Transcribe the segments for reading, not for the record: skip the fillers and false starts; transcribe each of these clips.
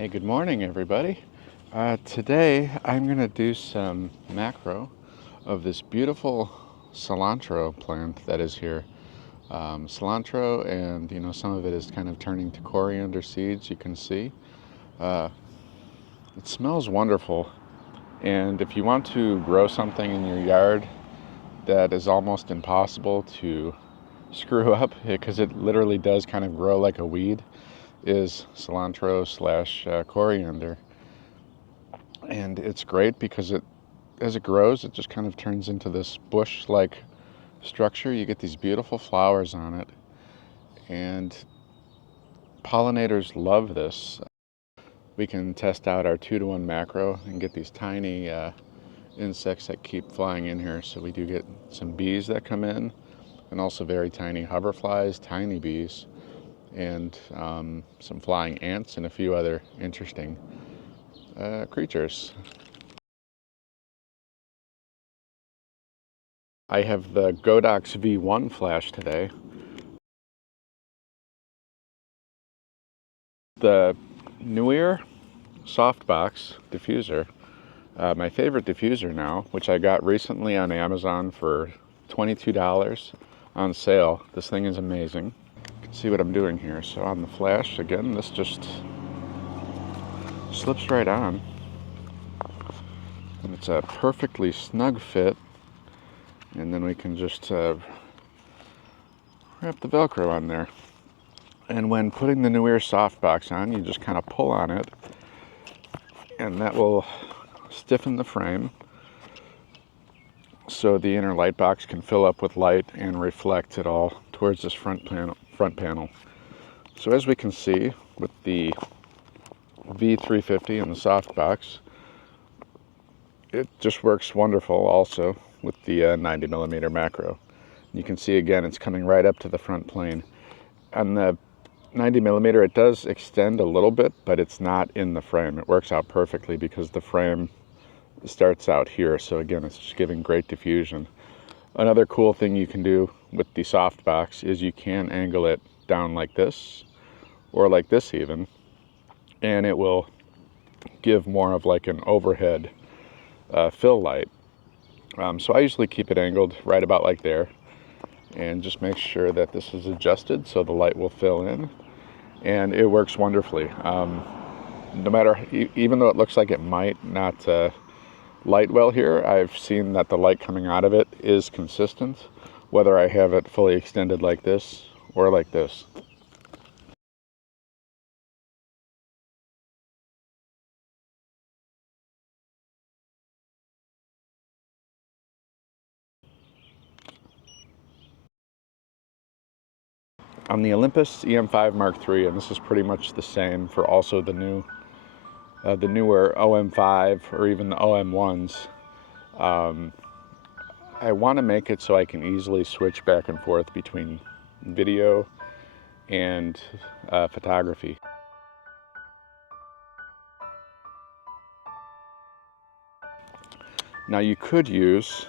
Hey, good morning, everybody. Today I'm going to do some macro of this beautiful cilantro plant that is here. Cilantro, and some of it is kind of turning to coriander seeds, you can see. Uh, it smells wonderful, and if you want to grow something in your yard that is almost impossible to screw up, because it literally does kind of grow like a weed, is cilantro slash coriander. And it's great because as it grows, it just kind of turns into this bush-like structure. You get these beautiful flowers on it, and pollinators love this. We can test out our 2-to-1 macro and get these tiny insects that keep flying in here. So we do get some bees that come in, and also very tiny hoverflies, tiny bees, and some flying ants and a few other interesting creatures. I have the Godox V1 flash today. The newer softbox diffuser, my favorite diffuser now, which I got recently on Amazon for $22 on sale. This thing is amazing. You can see what I'm doing here. So on the flash, again, this just slips right on. And it's a perfectly snug fit. And then we can just wrap the Velcro on there. And when putting the newer softbox on, you just kind of pull on it, and that will stiffen the frame so the inner light box can fill up with light and reflect it all towards this front panel. So as we can see with the V350 and the softbox, it just works wonderful also with the 90mm macro. You can see again it's coming right up to the front plane. On the 90mm, it does extend a little bit, but it's not in the frame. It works out perfectly because the frame starts out here. So again, it's just giving great diffusion. Another cool thing you can do with the softbox is you can angle it down like this, or like this even, and it will give more of like an overhead fill light. So I usually keep it angled right about like there, and just make sure that this is adjusted so the light will fill in, and it works wonderfully. No matter, even though it looks like it might not light well here, I've seen that the light coming out of it is consistent, whether I have it fully extended like this or like this. On the Olympus EM5 Mark III, and this is pretty much the same for also the newer OM5 or even the OM1s, I want to make it so I can easily switch back and forth between video and photography. Now you could use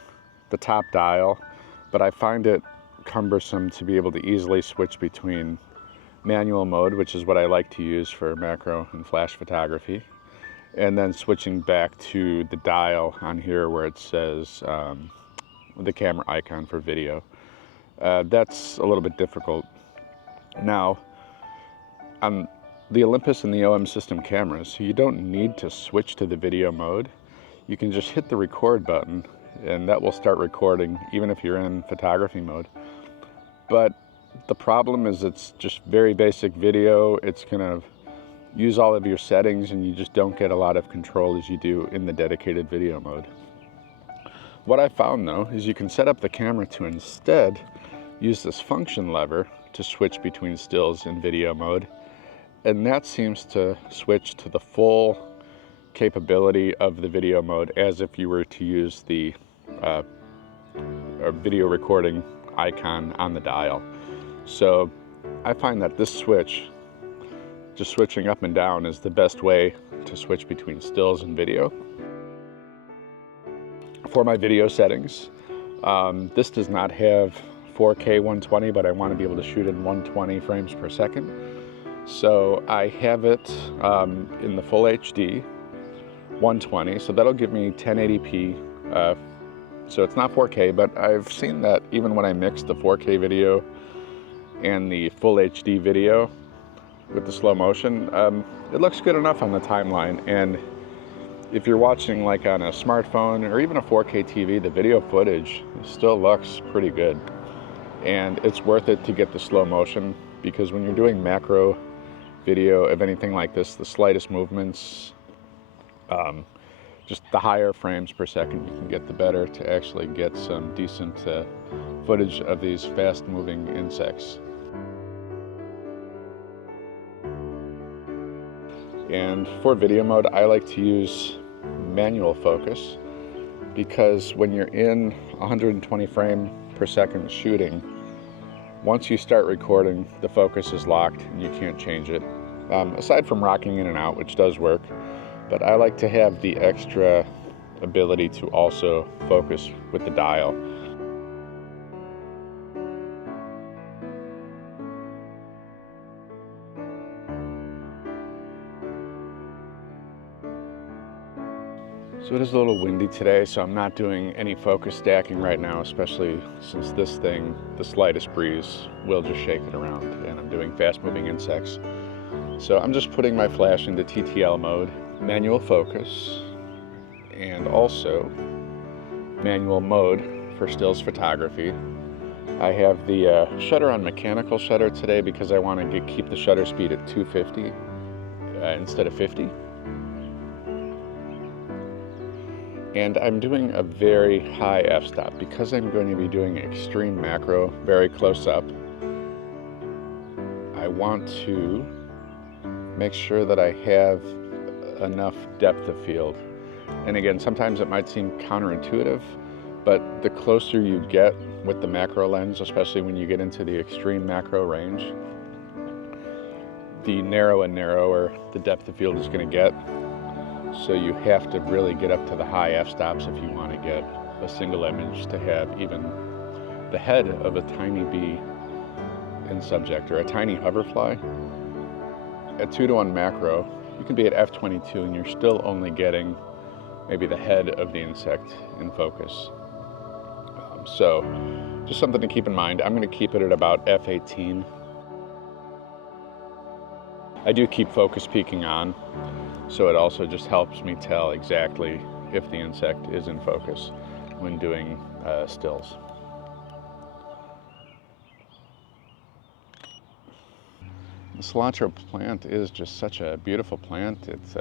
the top dial, but I find it cumbersome to be able to easily switch between manual mode, which is what I like to use for macro and flash photography, and then switching back to the dial on here where it says the camera icon for video. That's a little bit difficult. Now, on the Olympus and the OM system cameras, you don't need to switch to the video mode. You can just hit the record button and that will start recording even if you're in photography mode. But the problem is it's just very basic video. It's gonna use all of your settings and you just don't get a lot of control as you do in the dedicated video mode. What I found though is you can set up the camera to instead use this function lever to switch between stills and video mode, and that seems to switch to the full capability of the video mode as if you were to use the video recording icon on the dial. So I find that this switch, just switching up and down, is the best way to switch between stills and video. For my video settings, this does not have 4K 120, but I want to be able to shoot in 120 frames per second. So I have it in the full HD 120, so that'll give me 1080p. So it's not 4K, but I've seen that even when I mix the 4K video and the full HD video with the slow motion, it looks good enough on the timeline. And if you're watching like on a smartphone or even a 4K TV, the video footage still looks pretty good. And it's worth it to get the slow motion, because when you're doing macro video of anything like this, the slightest movements, just the higher frames per second you can get, the better to actually get some decent footage of these fast moving insects. And for video mode, I like to use manual focus, because when you're in 120 frame per second shooting, once you start recording, the focus is locked and you can't change it. Aside from rocking in and out, which does work, but I like to have the extra ability to also focus with the dial. So it is a little windy today, so I'm not doing any focus stacking right now, especially since this thing, the slightest breeze will just shake it around, and I'm doing fast moving insects. So I'm just putting my flash into TTL mode, manual focus, and also manual mode for stills photography. I have the shutter on mechanical shutter today because I want to keep the shutter speed at 250 instead of 50. And I'm doing a very high f-stop because I'm going to be doing extreme macro, very close up. I want to make sure that I have enough depth of field. And again, sometimes it might seem counterintuitive, but the closer you get with the macro lens, especially when you get into the extreme macro range, the narrower and narrower the depth of field is going to get. So you have to really get up to the high f-stops if you want to get a single image to have even the head of a tiny bee in subject, or a tiny hoverfly. At 2:1 macro, you can be at f22 and you're still only getting maybe the head of the insect in focus. So just something to keep in mind. I'm going to keep it at about f18. I do keep focus peaking on, so it also just helps me tell exactly if the insect is in focus when doing stills. The cilantro plant is just such a beautiful plant. It's,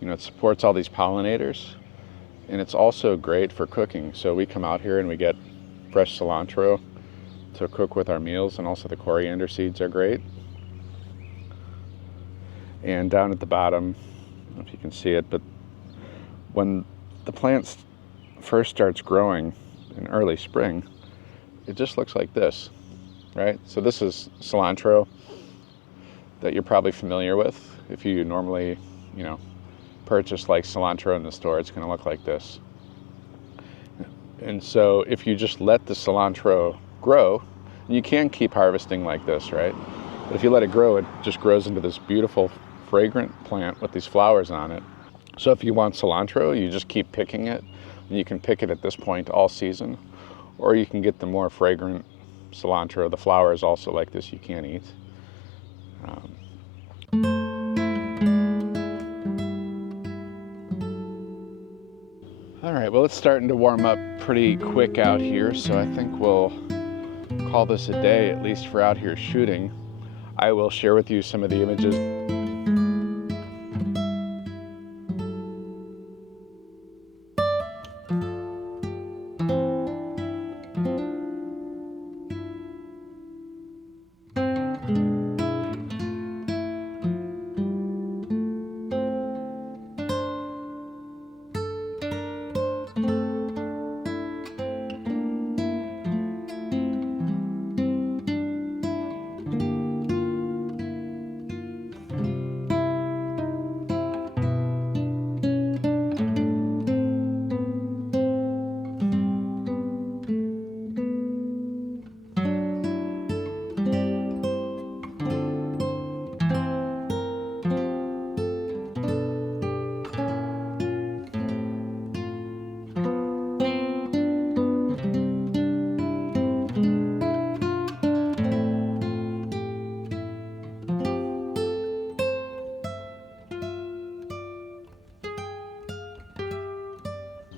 it supports all these pollinators, and it's also great for cooking. So we come out here and we get fresh cilantro to cook with our meals, and also the coriander seeds are great. And down at the bottom, I don't know if you can see it, but when the plant first starts growing in early spring, it just looks like this, right? So this is cilantro that you're probably familiar with. If you normally, purchase like cilantro in the store, it's going to look like this. And so if you just let the cilantro grow, you can keep harvesting like this, right? But if you let it grow, it just grows into this beautiful fragrant plant with these flowers on it. So if you want cilantro, you just keep picking it, and you can pick it at this point all season, or you can get the more fragrant cilantro. The flower is also like this, you can't eat. All right, well, it's starting to warm up pretty quick out here, so I think we'll call this a day, at least for out here shooting. I will share with you some of the images.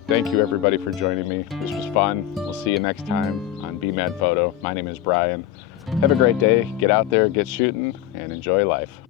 Thank you everybody for joining me. This was fun. We'll see you next time on BMad Photo. My name is Brian. Have a great day. Get out there, get shooting, and enjoy life.